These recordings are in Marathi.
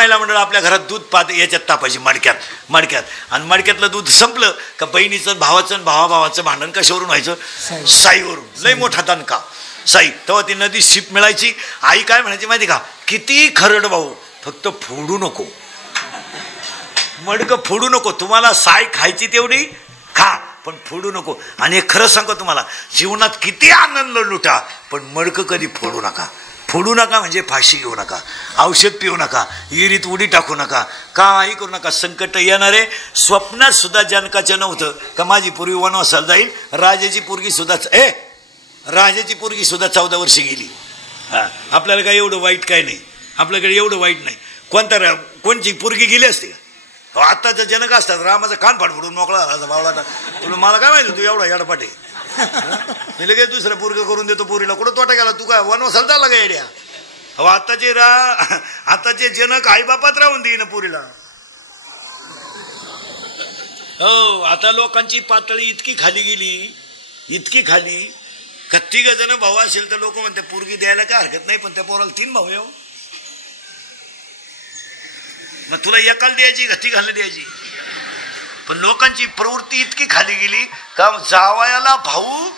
महिला मंडळ आपल्या घरात दूध याच्यात तापायची मडक्यात आणि मडक्यातलं दूध संपलं का बहिणीचं भावाचं भावाभावाचं भांडण कशावरून व्हायचं साईवरून लय मोठा दणका साई तेव्हा ती नदी शिप मिळायची आई काय म्हणायची माहिती का किती खरड भाऊ फक्त फोडू नको मडकं फोडू नको तुम्हाला साई खायची तेवढी खा पण फोडू नको आणि हे खरं सांगतो तुम्हाला जीवनात किती आनंद लुटा पण मडकं कधी फोडू नका म्हणजे फाशी घेऊ नका औषध पिऊ नका विहिरीत उडी टाकू नका काही करू नका संकट येणारे स्वप्नात सुद्धा जनकाचं नव्हतं का माझी पूर्वी वनवासाला जाईल राजाची पोरगी सुद्धा 14 वर्षे गेली आपल्याला काय एवढं वाईट काय नाही आपल्याकडे एवढं वाईट नाही कोणची पोरगी गेली असते का आत्ताचा जनक असतात रामाचा कान फाडफडून मोकळा झाला बावळा तुला मला काय माहिती तू एवढा येडपाटे मी लगेच दुसरं पोरग करून देतो पोरीला कुठं तोटा गेला तू काय वनवासाला चालला का येड्या आताचे जनक आईबापात राहून देईन पोरीला हो आता लोकांची पातळी इतकी खाली गेली इतकी खाली का 3 जण भाऊ असेल तर लोक म्हणते पोरगी द्यायला काय हरकत नाही पण त्या पोराला 3 भाऊ येऊ मग तुला एकाला द्यायची का 3 द्यायची पण लोकांची प्रवृत्ती इतकी खाली गेली का जावयाला भाऊ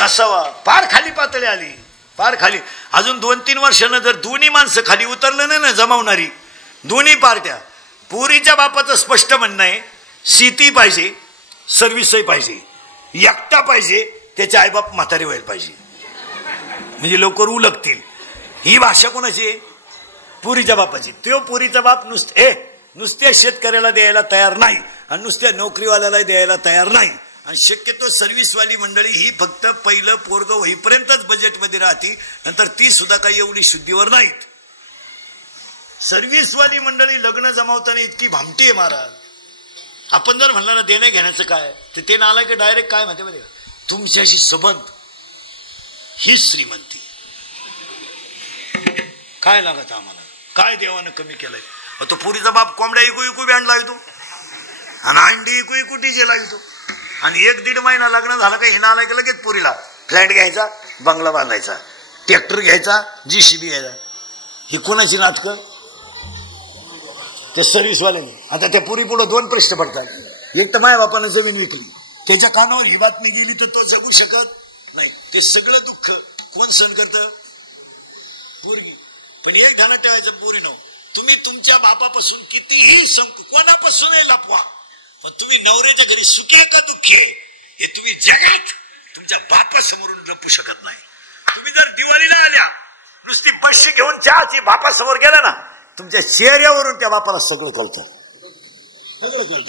नसावा फार खाली पातळी आली फार खाली अजून 2-3 वर्षानं जर दोन्ही माणसं खाली उतरलं नाही ना जमावणारी दोन्ही पार्ट्या पोरीच्या बापाचं स्पष्ट म्हणणं आहे शेती पाहिजे सर्व्हिसही पाहिजे एकटा पाहिजे त्याचे आईबाप म्हातारे व्हायला पाहिजे म्हणजे लवकर उलगतील ही भाषा कोणाची आहे पुरीच्या बापाची तो पुरीचा बाप नुसत्या शेतकऱ्याला द्यायला तयार नाही आणि नुसत्या नोकरीवाल्याला द्यायला तयार नाही आणि शक्यतो सर्व्हिसवाली मंडळी ही फक्त पहिलं पोरग होईपर्यंतच बजेटमध्ये राहती नंतर ती सुद्धा काही एवढी शुद्धीवर नाहीत सर्व्हिसवाली मंडळी लग्न जमावताना इतकी भामटी आहे महाराज आपण जर म्हणलं ना देणे घेण्याचं काय तर ते नाला की डायरेक्ट काय म्हणते माहिती का तुमच्याशी संबंध ही श्रीमंती काय लागत आम्हाला काय देवानं कमी केलंय तो पुरीचा बाप कोंबड्या इकू बँड लावतो आणि अंडी इकू डीजे लावतो आणि 1-1.5 महिना लग्न झालं का हिना आलाय की लगेच पुरीला फ्लॅट घ्यायचा बंगला बांधायचा ट्रॅक्टर घ्यायचा JCB घ्यायचा ही कोणाची नाटकं ते सर्व्हिसवाल्यांनी आता त्या पुरी पुढे 2 प्रश्न पडतात एक तर माझ्या बापानं जमीन विकली त्याच्या कानावर ही बातमी गेली तर तो जगू शकत नाही ते सगळं दुःख कोण सहन करतं पोरगी पण एक ध्यानात ठेवायचं पोरीनो तुम्ही तुमच्या बापापासून कितीही कोणापासूनही लपवा पण तुम्ही नवऱ्याच्या घरी सुख्या का दुःखी आहे हे तुम्ही जगात तुमच्या बापासमोरून लपू शकत नाही तुम्ही जर दिवाळीला आल्या नुसती बशी घेऊन चहाची बापासमोर गेला ना तुमच्या चेहऱ्यावरून त्या बापाला सगळं कळतं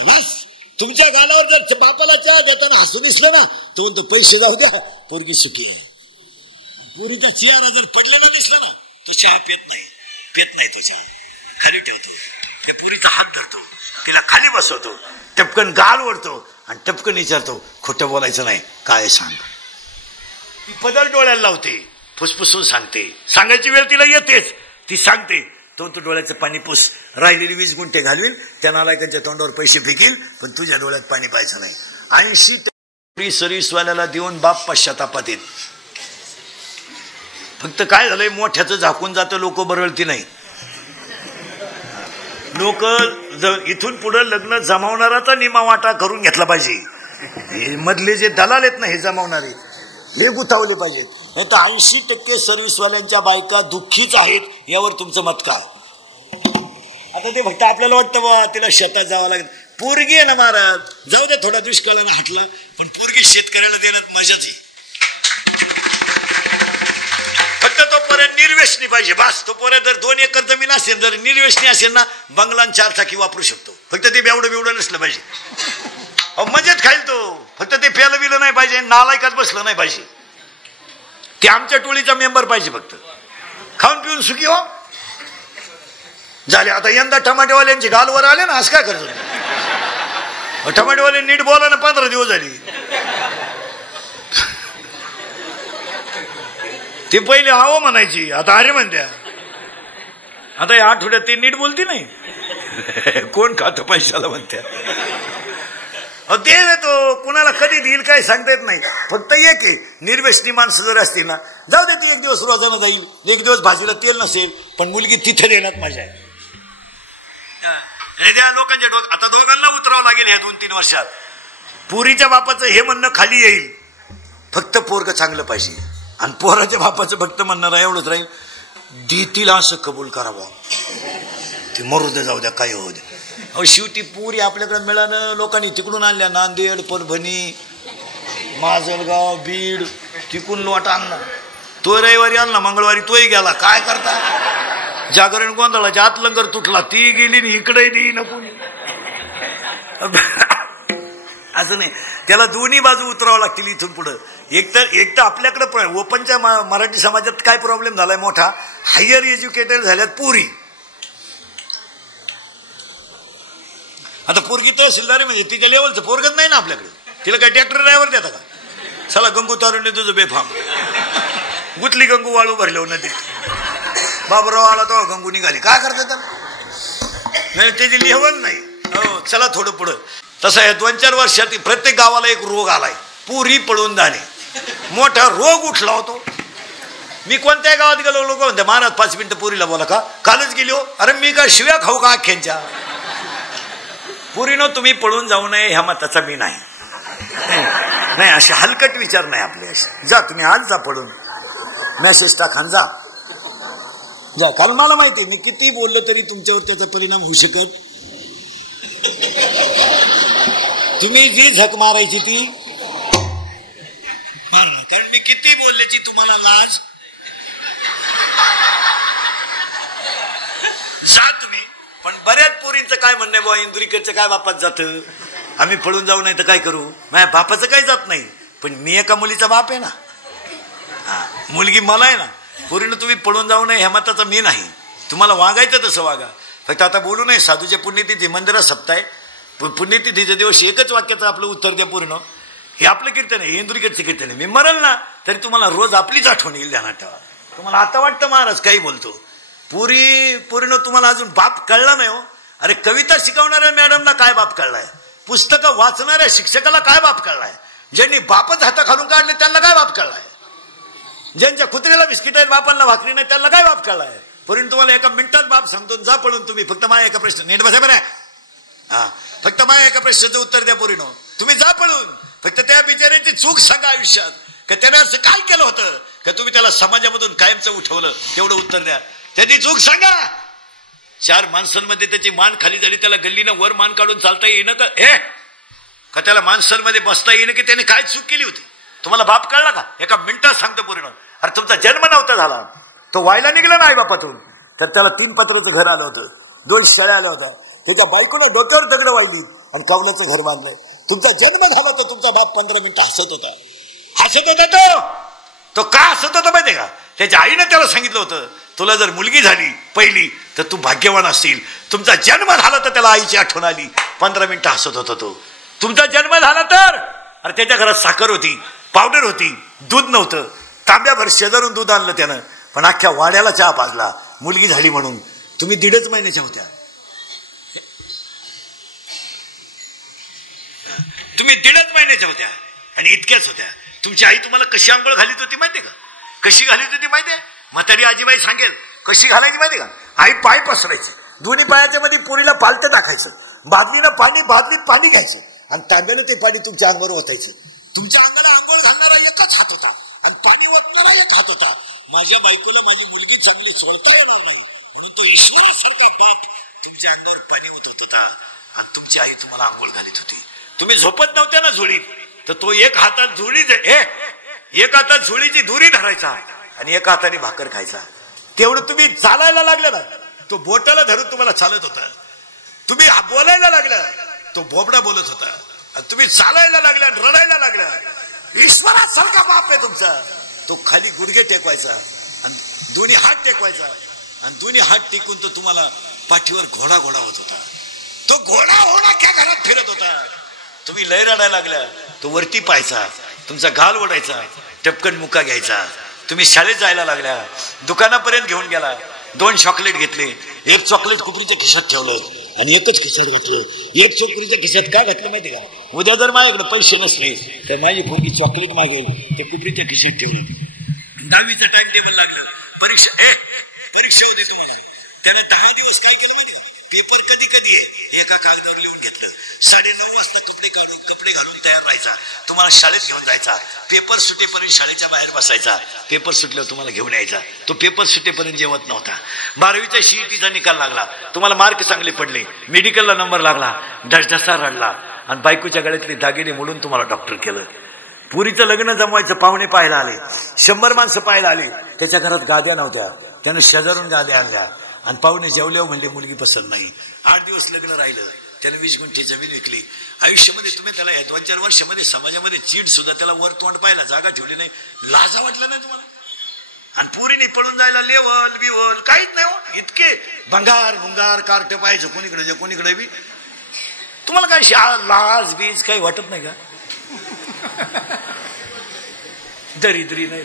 बस तुमच्या गालावर जर बापाला चहा देताना हसून दिसलं ना तो म्हणतो पैसे जाऊ द्या पोरगी सुखी आहे पोरीचा चेहरा जर पडले ना दिसला ना तो चहा पेत नाही तो चहा खाली ठेवतो ते पुरीचा हात धरतो तिला खाली बसवतो टपकन गाल ओढतो आणि टपकन विचारतो खोटं बोलायचं नाही काय सांग ती पदर डोळ्याला लावते फुसफुसून सांगते सांगायची वेळ तिला येतेच ती सांगते तो डोळ्याचं पाणी पुस राहिलेली 20 गुंठे घालवील त्या नालायकांच्या तोंडावर पैसे फेकील पण तुझ्या डोळ्यात पाणी पाहायचं नाही 80% सर्व्हिसवाल्याला देऊन बाप पश्चातापात येत फक्त काय झालंय मोठ्याचं झाकून जातं लोक बरळती नाही लोक इथून पुढे लग्न जमावणाराचा निमा वाटा करून घेतला पाहिजे मधले जे दलाल आहेत ना हे जमावणारे हे गुतावले पाहिजेत नाही तर 80% सर्व्हिसवाल्यांच्या बायका दुःखीच आहेत यावर तुमचं मत काय आता ते फक्त आपल्याला वाटतं बा तिला शेतात जावं लागेल पोरगी आहे ना महाराज जाऊ दे थोडा दुष्काळानं हटला पण पोरगी शेतकऱ्याला देण्यात मजाच आहे फक्त तो पर्यंत निर्व्यसनी पाहिजे बस तो पर्यंत जर 2 एकर जमीन असेल जर निर्व्यसनी असेल ना बंगला 4 चाकी वापरू शकतो फक्त ते बेवडं नसलं पाहिजे मजेत खाईल तो फक्त ते प्यालं बिलं नाही पाहिजे नालायकात बसलं नाही पाहिजे ते आमच्या टोळीचा मेंबर पाहिजे फक्त खाऊन पिऊन सुखी हो झाले आता यंदा टमाटेवाल्यांची गालवर आले ना असं काय करतो टमाटेवाले नीट बोला ना 15 दिवस झाली ते पहिले आहो म्हणायची आता अरे म्हणत्या आता या आठवड्यात ते नीट बोलती नाही कोण खातं पैशाला म्हणत्या देव येतो कुणाला कधी देईल काय सांगता येत नाही फक्त एक आहे निर्व्यसनी माणसं जर असतील ना जाऊ दे ती 1 दिवस रोजानं जाईल 1 दिवस भाजीला तेल नसेल पण मुलगी तिथे देण्यात मजा आहे त्या लोकांच्या आता दोघांना उतरावं लागेल ह्या 2-3 वर्षात. पुरीच्या बापाचं हे म्हणणं खाली येईल, फक्त पोरग चांगलं पाहिजे. आणि पोराच्या बापाचं फक्त म्हणणं राहील एवढंच राहील, देतील असं कबूल करावं, ते मरू दे जाऊ द्या काय होऊ द्या. अहो शेवटी पुरी आपल्याकडे मिळालं, लोकांनी तिकडून आणल्या, नांदेड, परभणी, माजलगाव, बीड, तिकडून लोट आणला. तो रविवारी आणला, मंगळवारी तोही गेला. काय करता, जागरण गोंधळाच्या आत लंगर तुटला, ती गेली इकडे ती नको. असं नाही, त्याला दोन्ही बाजू उतरावं लागतील इथून पुढं. एक तर आपल्याकडे ओपनच्या मराठी समाजात काय प्रॉब्लेम झालाय मोठा, हायर एज्युकेटेड झाल्यात पुरी. आता पोरगी तहसीलदार म्हणजे तिच्या लेवलचं पोरगच नाही ना आपल्याकडे. तिला काय ट्रॅक्टर ड्रायव्हर देता का? चला गंगू तारुण्य तुझं बेफाम, गुतली गंगू वाळू भरले नदीत, बाबराव आला तो गंगू निघाली. काय करता त्याला, त्याची लेवल नाही. हो चला थोडं पुढं. तसं आहे 2-4 वर्षात प्रत्येक गावाला एक रोग आलाय, पुरी पळून जाणे. मोठा रोग उठला होतो. मी कोणत्या गावात गेलो, लोक म्हणते महाराज 5 मिनिटं पुरीला बोला का, कालच गेली हो. अरे मी काय शिव्या खाऊ का अख्ख्यांच्या? पुरीनो तुम्ही पळून जाऊ नये ह्या मताचा मी नाही. नाही असे हलकट विचार नाही आपले. असे जा तुम्ही आज जा पळून, मेसेज टाकान जा. कारण मला माहिती आहे मी किती बोललो तरी तुमच्यावर त्याचा परिणाम होऊ शकत. तुम्ही जी झक मारायची ती मारणार, कारण मी किती बोलल्याची तुम्हाला लाज. जा तुम्ही. पण बऱ्याच पोरींचं काय म्हणणं आहे, इंदुरीकडचं काय बापात जातं, आम्ही पळून जाऊ नाही तर काय करू. माझ्या बापाचं काही जात नाही, पण मी एका मुलीचा बाप आहे ना, मुलगी मला आहे ना. पोरीनं तुम्ही पळून जाऊ नये ह्या मताचा मी नाही. तुम्हाला वागायचं तसं वागा. फक्त आता बोलू नये साधूच्या पुण्यतिथी मंदिरात सप्ताह, पुण्यतिथीच्या दिवशी एकच वाक्याचं आपलं उत्तर द्या पूर्ण. हे आपलं कीर्तन आहे, इंदुरीकडचं कीर्तन आहे. मी मरल ना तरी तुम्हाला रोज आपलीच आठवण येईल, ध्यानात ठेवा. तुम्हाला आता वाटतं महाराज काही बोलतो, पुरीनं तुम्हाला अजून बाप कळला नाही हो. अरे कविता शिकवणाऱ्या मॅडमला काय बाप कळलाय, पुस्तकं वाचणाऱ्या शिक्षकाला काय बाप कळलाय, ज्यांनी बापच हाता खालून काढले त्यांना काय बाप कळलाय, ज्यांच्या कुत्र्याला बिस्किट आहेत बापांना भाकरी नाही त्यांना काय बाप कळलाय. पुरीनं तुम्हाला एका मिनिटात बाप सांगतो, जा पळून तुम्ही. फक्त माझ्या एका प्रश्न नीट बसा बरं. हा फक्त माझ्या एका प्रश्नाचं उत्तर द्या पोरीनो, तुम्ही जा पळून. फक्त त्या बिचाऱ्याची चूक सांगा आयुष्यात, का त्याने असं काय केलं होतं का तुम्ही त्याला समाजामधून कायमचं उठवलं, तेवढं उत्तर द्या. त्याची चूक सांगा. 4 माणसांमध्ये त्याची मान खाली झाली, त्याला गल्लीनं वर मान काढून चालता येईन का त्याला माणसांमध्ये बसता येईन की त्याने काय चूक केली होती. तुम्हाला बाप कळला का? एका मिनिटात सांगतो पूर्ण. अरे तुमचा जन्म नव्हता झाला, तो व्हायला निघला नाही बापातून, तर त्याला 3 पत्राचं घर आलं होतं, 2 शेळ्या आल्या होत्या, त्याच्या बायकोनं डोक्यावर दगड वाढली आणि कौलाचं घर बांधलं. तुमचा जन्म झाला तर तुमचा बाप 15 मिनिटं हसत होता. तो का हसत होता माहितीये का? त्याच्या आईनं त्याला सांगितलं होतं, तुला जर मुलगी झाली पहिली तर तू भाग्यवान असशील. तुमचा जन्म झाला तर त्याला आईची आठवण आली, 15 मिनिटं हसत होता तो. तुमचा जन्म झाला तर, अरे त्याच्या घरात साखर होती, पावडर होती, दूध नव्हतं, तांब्याभर शेजारून दूध आणलं त्यानं, पण अख्ख्या वाड्याला चहा पाजला मुलगी झाली म्हणून. तुम्ही 1.5 महिन्याच्या होत्या, तुम्ही 1.5 महिन्याच्या होत्या आणि इतक्याच होत्या. तुमची आई तुम्हाला कशी आंघोळ घालीत होती माहितीये का? कशी घालीत होती माहितीये? म्हातारी आजीबाई सांगेल कशी घालायची माहितीये का? आई पाय पसरायचे, दोन्ही पायाच्या मध्ये पोरीला पालथं टाकायचं, बादलीत पाणी घ्यायचं आणि तांब्यानं ते पाणी तुमच्या अंगावर ओतायचं. तुमच्या अंगाला आंघोळ घालणारा एकच हात होता आणि पाणी ओतणारा एक हात होता. माझ्या बायकोला माझी मुलगी चांगली सोडता येणार नाही म्हणून ती ईश्वरासारखा बाप तुमच्या अंगावर पाणी ओतत होता आणि तुमची आई तुम्हाला आंघोळ घालीत होती. तुम्ही झोपत नव्हत्या ना झोळीत, तर तो एक हातात झोळीची धुरी धरायचा आणि एका हाताने भाकर खायचा. तेवढं तुम्ही चालायला लागलं ना, तो बोटाला धरून तुम्हाला चालत होता. तुम्ही बोलायला लागला, तो बोबडा बोलत होता. तुम्ही चालायला लागला, रडायला लागला. ईश्वरासारखा बाप आहे तुमचा. तो खाली गुडघे टेकवायचा आणि दोन्ही हात टेकवायचा आणि दोन्ही हात टेकून तो तुम्हाला पाठीवर घोडा होत होता. तो घोडा क्या घरात फिरत होता. तुम्ही लय रडायला लागला, तो वरती पाहायचा, तुमचा गाल ओढायचा, टपकन मुका घ्यायचा. तुम्ही शाळेत जायला लागल्या, दुकानापर्यंत घेऊन गेला, 2 चॉकलेट घेतले, एक चॉकलेट कुपरीच्या खिशात ठेवलं आणि एकच खिशात घातलं. एक चोकरीच्या खिशात का घातलं माहिती का? उद्या जर माझ्याकडे पैसे नसले तर माझी पोरगी चॉकलेट मागेल, ते कुपरीच्या खिशात ठेवलं. 10वीचं टाइम टेबल लागलं, परीक्षा होते तुम्हाला. त्याने 10 दिवस काय केलं माहिती? पेपर कधी कधी आहे एका कागदावर लिहून घेतलं, 9:30 वाजता कपडे घालून तयार राहायचा, तुम्हाला शाळेत घेऊन जायचा, पेपर सुटेपर्यंत शाळेच्या बाहेर बसायचा, पेपर सुटल्यावर तुम्हाला घेऊन यायचा. तो पेपर सुटेपर्यंत जेवत नव्हता. 12वीच्या CETचा निकाल लागला, तुम्हाला मार्क चांगले पडले, मेडिकलला नंबर लागला, ढसढसा रडला आणि बायकोच्या गळ्यातले दागिने मोडून तुम्हाला डॉक्टर केलं. पुरीचं लग्न जमवायचं, पाहुणे पाहायला आले, 100 माणसं पाहायला आली, त्याच्या घरात गाद्या नव्हत्या, त्यानं शेजारून गाद्या आणल्या आणि पाहुणे जेवल्यावर म्हणले मुलगी पसंत नाही. 8 दिवस लग्न राहिलं, त्याने 20 गुंठे जमीन विकली. आयुष्यामध्ये तुम्ही त्याला 2-4 वर्षामध्ये समाजामध्ये चीड सुद्धा त्याला वर तोंड पाहिला, जागा ठेवली नाही, लाजा वाटला नाही तुम्हाला. आणि पुरीने पळून जायला लेवल बिवल काहीच नाही हो, इतके भंगार भुंगार कार्ट पाहायचं कोणीकडे जे कोणीकडे बी. तुम्हाला काय लाज बीज काही वाटत नाही का? दरिद्री नाही,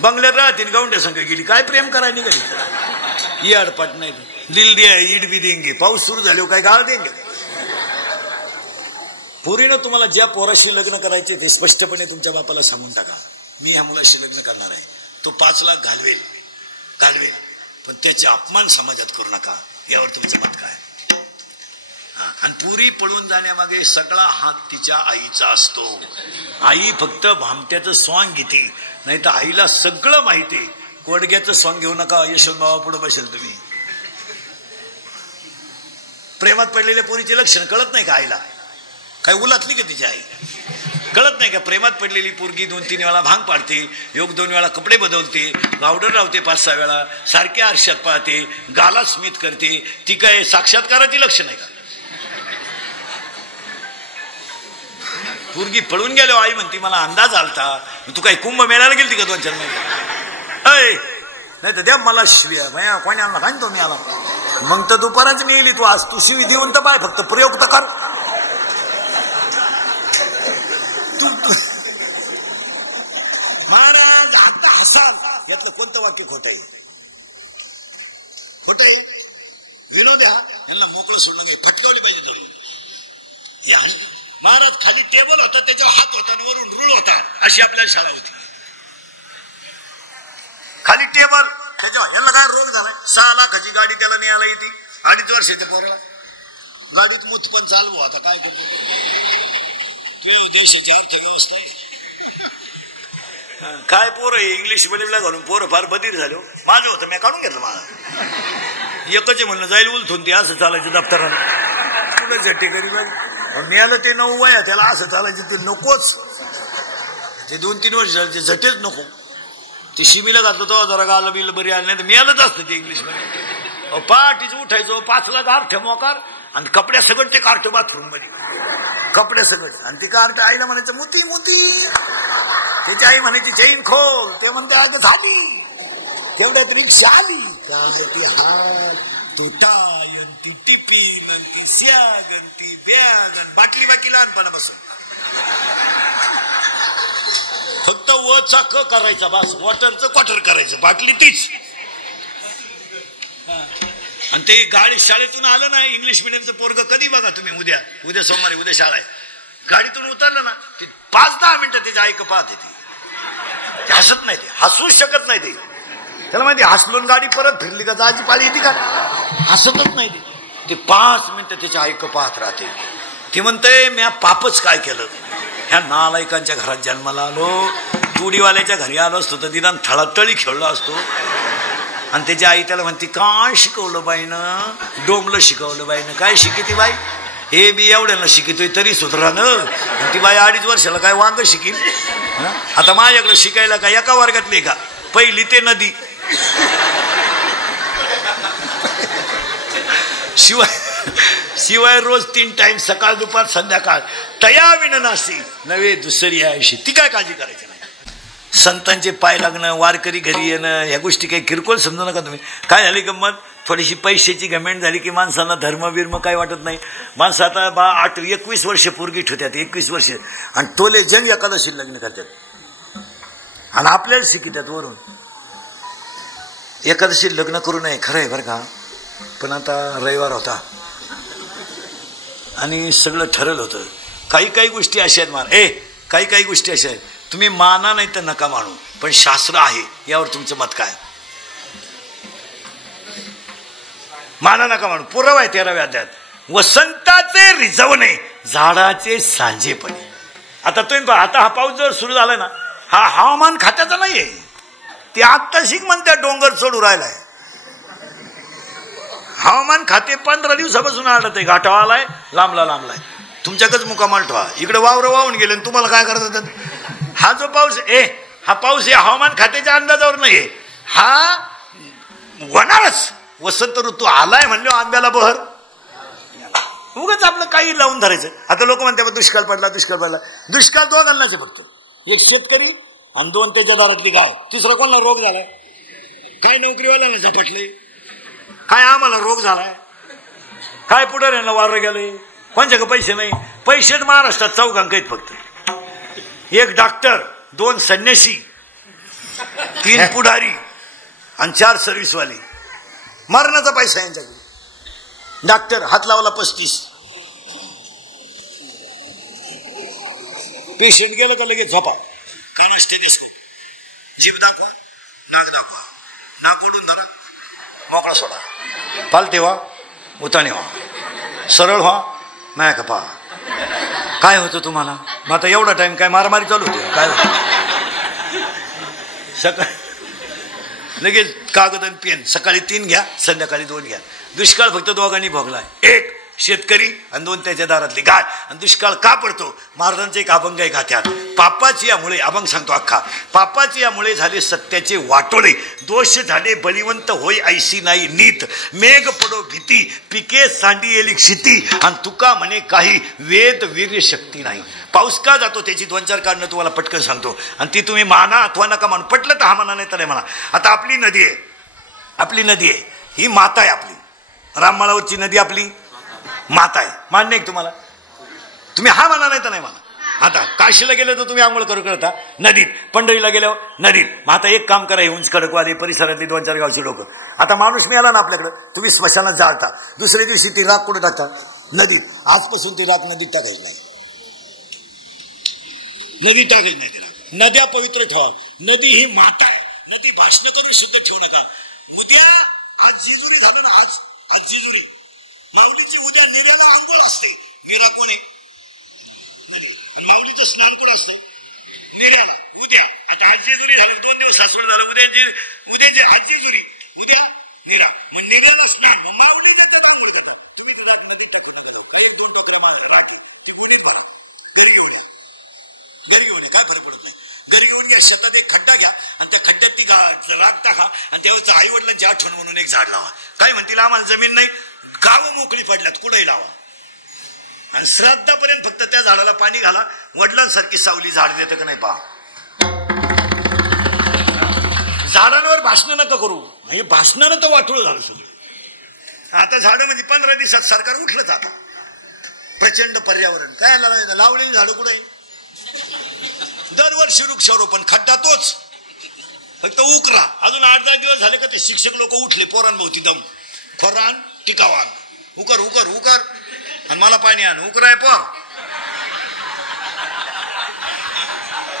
बंगल्यात राहतील, गावंड्या संघ गेली, काय प्रेम करायला निघाली, याडपाट नाही, दिल द्या ईड बी देंगे, पाऊस सुरू झाले काय गाळ देंगे. पुरीनं तुम्हाला ज्या पोराशी लग्न करायचे ते स्पष्टपणे तुमच्या बापाला सांगून टाका, मी ह्या मुलाशी लग्न करणार आहे, तो 5 लाख घालवेल, पण त्याचे अपमान समाजात करू नका. यावर तुमचं मत काय? आणि पुरी पळून जाण्यामागे सगळा हात तिच्या आईचा असतो. आई फक्त भामट्याचं सॉंग घेते, नाही तर आईला सगळं माहिती. कोडग्याचं सॉंग घेऊ नका, यशवंत बाबा पुढे बसेल तुम्ही. प्रेमात पडलेल्या पुरीचे लक्षण कळत नाही का आईला? काय उलातली का तिची आई? कळत नाही का? प्रेमात पडलेली पोरगी 2-3 वेळा भांग पाडते, 1-2 वेळा कपडे बदलते, पावडर लावते 5-6 वेळा, सारख्या आरशात पाहते, गाला स्मित करते, ती काय साक्षात्काराची लक्षण आहे का? पोरगी पळून गेलो, आई म्हणते मला अंदाज आलता, तू काही कुंभ मेळ्याला गेलती का 2-4 महिने? नाही तर द्या मला शिव्या, भया कोणी आणला काय तो मी आला, मग तर दुपारच मी येईल. तू आज तू शिवी देऊन तर पाय, फक्त प्रयोग तर कर. महाराज आता हसाल, यातलं कोणतं वाक्य खोट आहे? खोट आहे? विनोद यांना मोकळं सोडणं काही फटकावली पाहिजे धरून. महाराज खाली टेबल होता, त्याच्यावर हात होता आणि वरून रूळ होता, अशी आपल्याला शाळा होती. खाली टेबल, त्याच्यावर याला काय रोग झालाय? 6 लाखाची गाडी त्याला न्यायला येते, 2.5 वर्षाच्या पोराला गाडीत मूत पण चालवू, आता काय करतो? देशीची अर्थव्यवस्था काय पोरं इंग्लिश मिडियमला घालून पोरं फार बधीर झाले. माझं होतं, मी काढून घेतलं. मला एकच म्हणलं जाईल उलथून, ते असं चालायचं दप्तरानं कुठं झट्टी करी मिळालं ते 9 वया, त्याला असं चालायचं ते नकोच. ते 2-3 वर्ष झाले, ते झटेच नको. ते शिमीला घातलं तो जरा गाला बिल बरी आली, नाही तर मिळालंच असतं ते इंग्लिश मध्ये. पहाटीच उठायचो, 5 लाख अर्थ मोकार आणि कपड्या सगळं ते कार्ट बाथरूम मध्ये, कपड्या सगळं. आणि ती कार्ट आईला म्हणायचं मुती मुती, त्याची आई म्हणायची चैन खोल, ते म्हणते अगं झाली, तेवढ्यात रिक्षा आली काय ती हात तुटाय, ती टिफिन, ती सॅग, ती बॅग, बाटली बाकी लहानपणापासून फक्त वचा क करायचा, बस वॉटरचं क्वार्टर करायचं, बाटली तीच. आणि ते गाडी शाळेतून आलं ना, इंग्लिश मिडियमचं पोरग कधी बघा तुम्ही, उद्या सोमवारी उद्या शाळा आहे, गाडीतून उतरलं ना, ते 5-10 मिनिटं त्याची ऐक पाहते, ती हसत नाही, ते हसूच शकत नाही. ते त्याला माहिती हसलून गाडी परत फिरली का जायची पाळी येते का, हसतच नाही. ते 5 मिनिटं त्याच्या ऐक पाहत राहते. ती म्हणते मी पापच काय केलं, ह्या नालायकांच्या घरात जन्माला आलो, तुडीवाल्याच्या घरी आलो असतो तर निदान थळातळी खेळलो असतो. आणि त्याची आई त्याला म्हणते काय शिकवलं बाईनं, डोंबलं शिकवलं बाईनं. काय शिकिती बाई, हे बी एवढ्याला शिकितोय तरी सुधरा न. ती बाई 2.5 वर्षाला काय वांग शिकील. आता माझ्याकडे शिकायला काय एका वर्गातली का, 1ली ते नदी, शिवाय रोज 3 टाइम सकाळ दुपार संध्याकाळ, तया विननासी नव्हे दुसरी आयुष्य. ती काय काळजी करायची नाही. संतांचे पाय लागणं, वारकरी घरी येणं, ह्या गोष्टी काही किरकोळ समजू नका तुम्ही. काय झाली गंमत, थोडीशी पैशाची घमेंट झाली की माणसांना धर्मबिर्म काय वाटत नाही. माणसं आता 21 वर्ष पोरगी ठेवतात, 21 वर्ष, आणि तोले जंग एकादशी लग्न करतात आणि आपल्याला शिकितात वरून. एकादशी लग्न करू नये खरं आहे बरं का, पण आता रविवार होता आणि सगळं ठरलं होतं. काही गोष्टी अशा आहेत काही गोष्टी अशा आहेत, तुम्ही माना नाही तर नका मानू, पण शास्त्र आहे. यावर तुमचं मत काय? माना नका म्हणून. पुरावा आहे 13व्या अध्यायात. वसंताचे रिझवणे झाडाचे सांजेपणे. आता तुम्ही आता हा पाऊस जर सुरू झाला ना, हा हवामान खात्याचा नाहीये. ते आत्ता शिक म्हणत्या डोंगर चढू राहिलाय. हवामान खाते 15 दिवसापासून आढळत आहे घाटावा आलाय, लांबलाय. तुमच्याकडेच मुकामाल ठेवा. इकडे वावर वाहून गेले तुम्हाला काय करतात. हा जो पाऊस हा पाऊस या हवामान खात्याच्या अंदाजावर नाहीये. हा होणारच. वसंत ऋतू आलाय म्हणले आंब्याला बहर. उगाच आपलं काही लावून धरायचं. आता लोक म्हणते दुष्काळ पडला. दुष्काळ दोघांनाच फक्त. एक शेतकरी आणि 2 त्याच्या दारातली गाय. तिसरा कोणाला रोग झालाय? काय नोकरीवाल्याला झपटले, काय आम्हाला रोग झालाय, काय पुढाऱ्यांना वारं गेले, कोणच्याकडे पैसे नाही. पैसे महाराष्ट्रात 4 अंक आहेत फक्त. 1 डॉक्टर, 2 संन्यासी, 3 पुढारी आणि 4 सर्व्हिसवाले. मरणाचा पैसा यांच्याकडे. डॉक्टर हात लावला 35. पेशंट गेलं का लगेच झोपा. काना स्टेथोस्कोप. जीभ दाखवा, नाक दाखवा, नाक ओढून धरा, मोकळा सोडा. पालते व्हा, उताने व्हा, सरळ व्हा, नाही का पहा. काय होतं तुम्हाला? मग आता एवढा टाइम काय मारामारी चालू होते काय? सकाळी लगेच कागद आणि पेन. सकाळी 3 घ्या, संध्याकाळी 2 घ्या. दुष्काळ फक्त दोघांनी भोगलाय. 1 शेतकरी आणि 2 त्याच्या दारातली गाय. आणि दुष्काळ का पडतो? महाराजांचे एक अभंग आहे गाथ्यात. पापाची यामुळे, अभंग सांगतो अख्खा, पापाची यामुळे झाले सत्याचे वाटोळे, दोष झाले बळीवंत होय ऐशी नाही नीत, मेघ पडो भीती पिके सांडी येली क्षिती, आणि तुका म्हणे काही वेद वीर्य शक्ती नाही. पाऊस का जातो त्याची 2-4 कारणं तुम्हाला पटकन सांगतो. आणि ती तुम्ही माना अथवा नका मानू. पटलं तर हा म्हणा, नाही तर नाही म्हणा. आता आपली नदी आहे, ही माता आहे आपली. राममाळावरची नदी आपली माता आहे. मान्य आहे तुम्हाला? तुम्ही हा म्हणा, नाही तर नाही म्हणा. आता काशीला गेले तर तुम्ही आंघोळ करू करता नदीत, पंढरीला गेल्यावर नदीत. मग आता एक काम करा, उंच खडकवादी परिसरातली 2-4 गावची लोक. आता माणूस मिळाला ना आपल्याकडे, तुम्ही स्मशानात जाळता. दुसऱ्या दिवशी ती राख कुठे टाकता? नदीत. आजपासून ती राख नदीत टाकायची नाही. नदीत टाकायची नाही तिला. नद्या पवित्र ठेवा. नदी ही माता आहे. नदी भाषण करून शुद्ध ठेवू नका. उद्या आज जेजुरी झालं ना, आज जेजुरी माऊलीचे उद्या निर्याला आंघोळ असते. मीरा कोणी नदी, आणि माऊलीचं स्नान कुठं असतं? निर्याला. उद्या आता आज जेजुरी झालं, 2 दिवस सासवड झालं, उद्या आज जेजुरी, उद्या निरा. मग निघाला स्नान, मग माऊलीने तर आंघोळ करतात. तुम्ही तुझा नदीत टाकू नका जाऊ. काही 1-2 टोकऱ्या राखी ती गुणीत भरा, घरी घेऊन या. काय फरक पडत नाही. घरी घेऊन घ्या, शेतात एक खड्डा घ्या आणि त्या खड्ड्यात ती राख टाका आणि त्यावेळेस आई वडिलांची आठवण म्हणून एक झाड लावा. काय म्हणतील, आम्हाला जमीन नाही, गावं मोकळी पडल्यात, कुठेही लावा. आणि श्राद्धापर्यंत फक्त त्या झाडाला पाणी घाला. वडिलांसारखी सावली झाड देतं का नाही पहा. झाडांवर भाषण नका करू. हे भाषणानं तर वाटोळ झालं सगळं. आता झाडं म्हणजे 15 दिवसात सरकार उठलंच. आता प्रचंड पर्यावरण काय लावलेली झाडं कुठे? दरवर्षी वृक्षारोपण, खड्डा तोच, फक्त उकरा. अजून 8-10 दिवस झाले का ते शिक्षक लोक उठले पोरांभोवती दम, खोरान टिकावान, उकर उकर उकर आणि मला पाणी आण. उकराय पोर,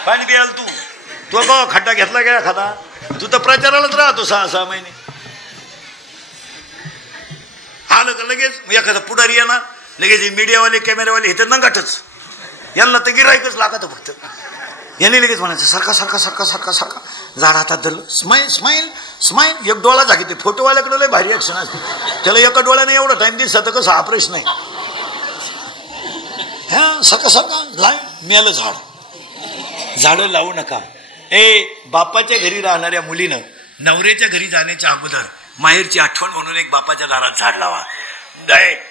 पाणी प्याल तू बघ. खड्डा घेतला गेला खादा. तू तर प्रचारालाच राहतो 6-6 महिने. आलं का लगेच एखादा पुढारी येणार, लगेच मीडियावाले कॅमेरावाले हे तर नंगाटच. यांना तर गिरायकच लागत फक्त. यांनी लगेच म्हणायचं सारखा सारखा सारखा सारखा सारखा झाड हातात धरलं, स्माईल स्माईल स्माईल. एक डोळा जागे. ते फोटोवाल्याकडे लय भारी ऍक्शन असते. त्याला एका डोळ्याने एवढा टाइम दिसत कसं ऑपरेशन नाही. हा सारखा सारखा लाय मेलं झाड. झाडं लावू नका. बापाच्या घरी राहणाऱ्या मुलीनं नवऱ्याच्या घरी जाण्याच्या अगोदर माहेरची आठवण म्हणून एक बापाच्या दारात झाड लावा.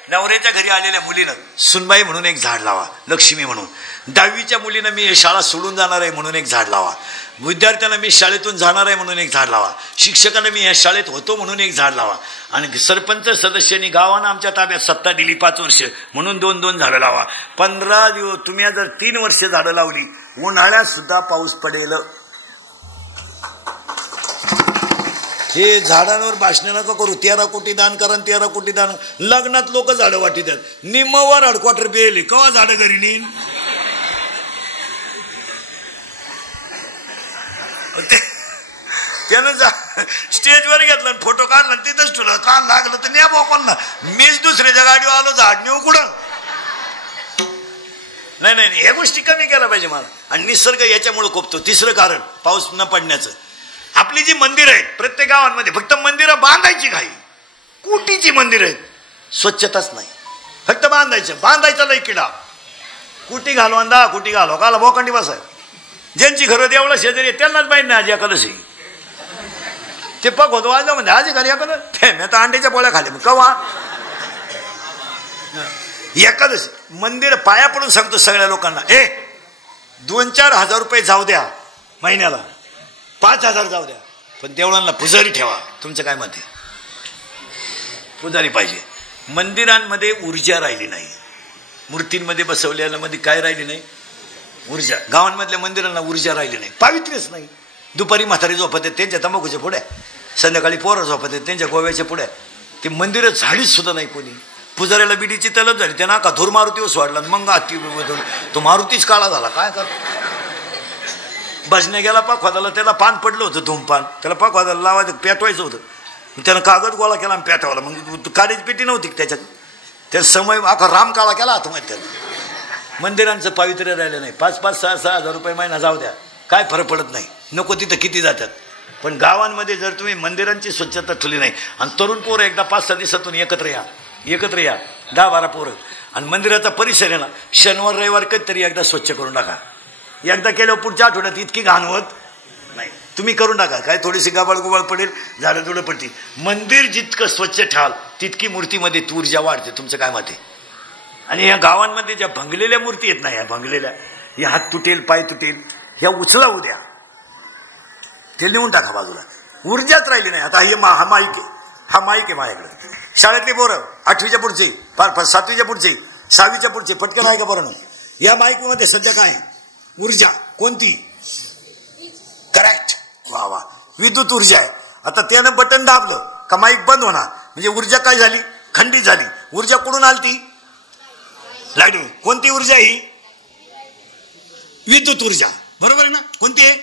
नवऱ्याच्या घरी आलेल्या मुलीनं सुनबाई म्हणून एक झाड लावा, लक्ष्मी म्हणून. 10वीच्या मुलीनं मी हे शाळा सोडून जाणार आहे म्हणून एक झाड लावा. विद्यार्थ्यांना मी शाळेतून जाणार आहे म्हणून एक झाड लावा. शिक्षकांना मी या शाळेत होतो म्हणून एक झाड लावा. आणि सरपंच सदस्यांनी गावानं आमच्या ताब्यात सत्ता दिली 5 वर्ष म्हणून 2-2 झाडं लावा. 15 दिवस तुम्ही जर 3 वर्ष झाडं लावली, उन्हाळ्यात सुद्धा पाऊस पडेल. हे झाडांवर भाषण नका करू. 13 कोटी दान करा, 13 कोटी दान. लग्नात लोक झाडं वाटीतात. निम्मावर हेडक्वार्टर बेले कवा झाडं घरी नेईन. त्यानं स्टेजवर घेतलं फोटो काढला तिथंच ठेवलं. कान लागलं तर न्या बोकलना, मीच दुसऱ्याच्या गाडीवर आलो झाड नेऊ कुठं. नाही नाही, ह्या गोष्टी कमी केल्या पाहिजे मला. आणि निसर्ग याच्यामुळे कोपतो. तिसरं कारण पाऊस न पडण्याचं, आपली जी मंदिरं आहेत प्रत्येक गावांमध्ये फक्त मंदिरं बांधायची घाई, कोटीची मंदिरं आहेत, स्वच्छताच नाही. फक्त बांधायचं लई किडा. कुटी घालो आणि 10 कोटी घालो, काला बोकांडी बसाय. ज्यांची घरं देवळा शेजारी त्यांनाच माहित नाही आज एकादशी. ते पक होतो आज म्हणजे आज घरी एखादं मी आता अंड्याच्या पोळ्या खाले मग कवा एकादशी. मंदिर पाया पडून सांगतो सगळ्या लोकांना, 2-4 हजार रुपये जाऊ द्या महिन्याला, 5,000 जाऊ द्या, पण देवळांना पुजारी ठेवा. तुमचं काय मत आहे? पुजारी पाहिजे. मंदिरांमध्ये ऊर्जा राहिली नाही. मूर्तींमध्ये बसवलेल्या मध्ये काय राहिली नाही? ऊर्जा. गावांमधल्या मंदिरांना ऊर्जा राहिली नाही, पावित्र्यच नाही. दुपारी म्हातारी झोपत आहेत त्यांच्या तंबाखूच्या पुढे, संध्याकाळी पोरं झोपत आहेत त्यांच्या गोव्याच्या पुढे. ते मंदिरं झाडीच सुद्धा नाही कोणी. पुजाऱ्याला बिडीची तलब झाली, त्यांना का धूर मारुतीवर सोडला, मग हाती तो मारुतीच काळा झाला. काय कर भजने गेला पाखवादाला, त्याला पान पडलं होतं धूमपान, त्याला पाखवादाला लावायचं पेटवायचं होतं. त्यानं कागद गोळा केला आणि पेटवला. मग काळीची पेटी नव्हती त्याच्यात, त्या समय अख्खा राम काळा केला आत्महत्या त्याला. मंदिरांचं पावित्र्य राहिलं नाही. 5-5, 6-6 हजार रुपये महिना जाऊ द्या, काय फरक पडत नाही. नको तिथं किती जातात. पण गावांमध्ये जर तुम्ही मंदिरांची स्वच्छता ठेवली नाही, आणि तरुण पोरं एकदा 5-6 दिवसातून एकत्र या 10-12 पोरं, आणि मंदिराचा परिसर आहे ना शनिवार रविवार कधीतरी एकदा स्वच्छ करून टाका. एकदा केल्यावर पुढच्या आठवड्यात इतकी घाण होत नाही. तुम्ही करून टाका, काय थोडीशी गाबाळ पडेल, झाडं तुडं पडतील. मंदिर जितकं स्वच्छ ठेवाल तितकी मूर्तीमध्ये ऊर्जा वाढते. तुमचं काय मत आहे? आणि या गावांमध्ये ज्या भंगलेल्या मूर्ती आहेत ना, ह्या भंगलेल्या, या हात तुटेल पाय तुटेल, ह्या उचला उद्या, ते लिहून टाका बाजूला. ऊर्जाच राहिली नाही. आता हा माईक आहे माझ्याकडे. शाळेतली पोरं 8वीच्या पुढचे, 7वीच्या पुढचे, 6वीच्या पुढचे पटकन आहे का बरं? या माईक मध्ये सध्या काय ऊर्जा? कोणती? करेक्ट, वा वा, विद्युत ऊर्जा आहे. आता त्यानं बटन दाबलं का माईक बंद होणार, म्हणजे ऊर्जा काय झाली? खंडित झाली. ऊर्जा कुठून आली? लाईट. कोणती ऊर्जा ही? विद्युत ऊर्जा. बरोबर आहे ना? कोणती आहे?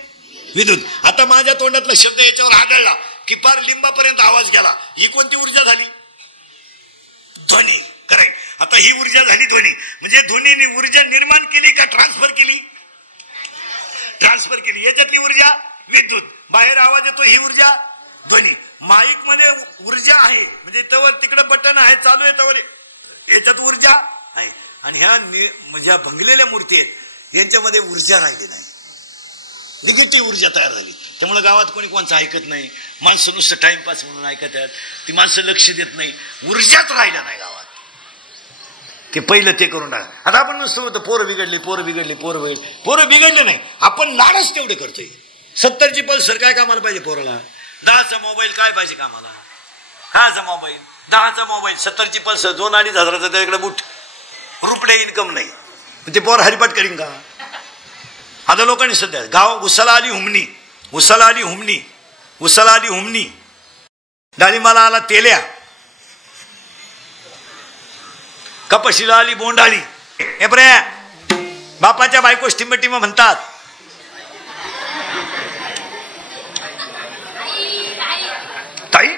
विद्युत. आता माझ्या तोंडातला शब्द याच्यावर आदळला की पार लिंबापर्यंत आवाज गेला. ही कोणती ऊर्जा झाली? ध्वनी. करेक्ट. आता ही ऊर्जा झाली ध्वनी. म्हणजे ध्वनीने ऊर्जा निर्माण केली का ट्रान्सफर केली? ट्रान्सफर केली. याच्यातली ऊर्जा विद्युत. बाहेर आवाज येतो, ही ऊर्जा ध्वनी. माईक मध्ये ऊर्जा आहे, म्हणजे तवर तिकडे बटन आहे, चालू आहे तवर याच्यात ऊर्जा आहे. आणि ह्या म्हणजे भंगलेल्या मूर्ती आहेत यांच्यामध्ये ऊर्जा राहिली नाही, निगेटिव्ह ऊर्जा तयार झाली. त्यामुळे गावात कोणी कोणचं ऐकत नाही. माणसं नुसतं टाइमपास म्हणून ऐकत आहेत. ती माणसं लक्ष देत नाही. ऊर्जाच राहिल्या नाही गावात. ते पहिलं ते करून टाका. आता आपण नुसतं होतं पोरं बिघडले नाही. आपण लाडच तेवढे करतोय. 70ची पल्सर काय कामाला पाहिजे पोराला? 10चा मोबाईल काय पाहिजे कामाला? 10चा मोबाईल, 10चा मोबाईल, 70ची पल्सर, 2-2.5 हजाराचा त्याच्याकडे बुट, रुपये इन्कम नाही. ते पोर हरिपाठ करीन का? आता लोकांनी सध्या गाव उसाला आली हुमणी, डाळिंबाला आला तेल्या, कपाशीला आली बोंडाळी. हे बरे बापाच्या बायको टिंबटिंब म्हणतात. ताई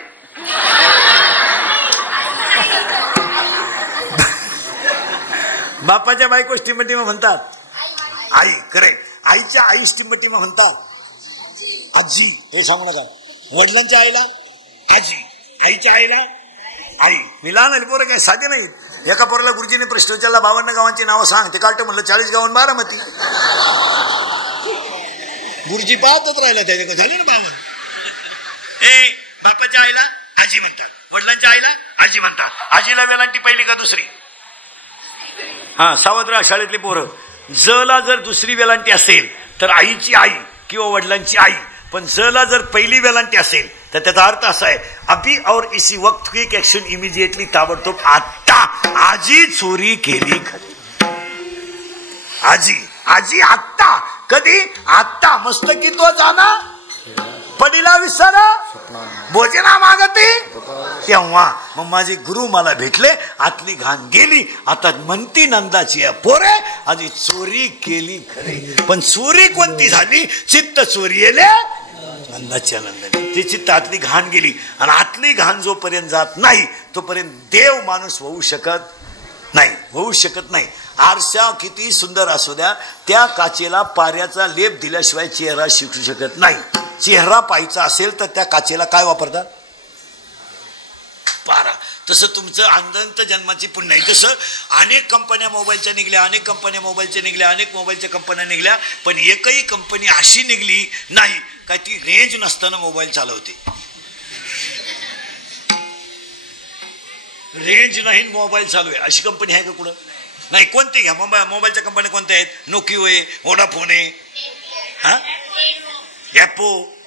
बापाच्या बायको टिंबटिंब म्हणतात. आई. करेक्ट. आईच्या आई टिंबटिंब म्हणतात. आजी. हे सांगू नका. वडिलांच्या आईला आजी, आईच्या आईला आई. मी लहान आली पोरं काय साधे नाहीत. एका पोराला गुरुजीने प्रश्न विचारला, 52 गावांची नावं सांग. ते काढते म्हणलं 40 गावांना बारामती. गुरुजी पाहतच राहिला. त्याच्या झाले ना 52. बापाच्या आईला आजी म्हणतात, वडिलांच्या आईला आजी म्हणतात. आजीला वेलांटी पहिली का दुसरी? हा, सावध राहा शाळेतले पोरं. जला जर दुसरी वेलांटी असेल तर आईची आई किंवा वडिलांची आई. पण जला जर पहिली वेलांटी असेल तर त्याचा अर्थ असा आहे, अभी और इसी वक्त क्विक एक्शन, इमिजिएटली, ताबडतोब. आता आजी चोरी केली खरी. आजी आत्ता. कधी? आत्ता. मस्तकी तो जाना पडीला विसर भोजना मागते तेव्हा. मग माझे गुरु मला भेटले, आतली घाण गेली. आता म्हणती नंदाची पोरे आजी चोरी केली खरी. पण चोरी कोणती झाली? चित्त चोरी येले आनंदाची आनंदाने त्याची त्यातली घाण गेली. आणि आतली घाण जोपर्यंत जात नाही तोपर्यंत देव माणूस होऊ शकत नाही. आरसा किती सुंदर असू द्या, त्या काचेला पाऱ्याचा लेप दिल्याशिवाय चेहरा शिकू शकत नाही. चेहरा पाहायचा असेल तर त्या काचेला काय वापरतात? पारा. तसं तुमचं अनंत जन्माची पुण्य आहे. तसं अनेक कंपन्या मोबाईलच्या निघल्या, अनेक मोबाईलच्या कंपन्या निघल्या, पण एकही कंपनी अशी निघली नाही काय ती रेंज नसताना मोबाईल चालवते. रेंज नाही मोबाईल चालू आहे अशी कंपनी आहे का कुठं? नाही. कोणती घ्या मोबाईलच्या कंपन्या कोणत्या आहेत? नोकियो आहे, वोडाफोन आहे, ॲपो,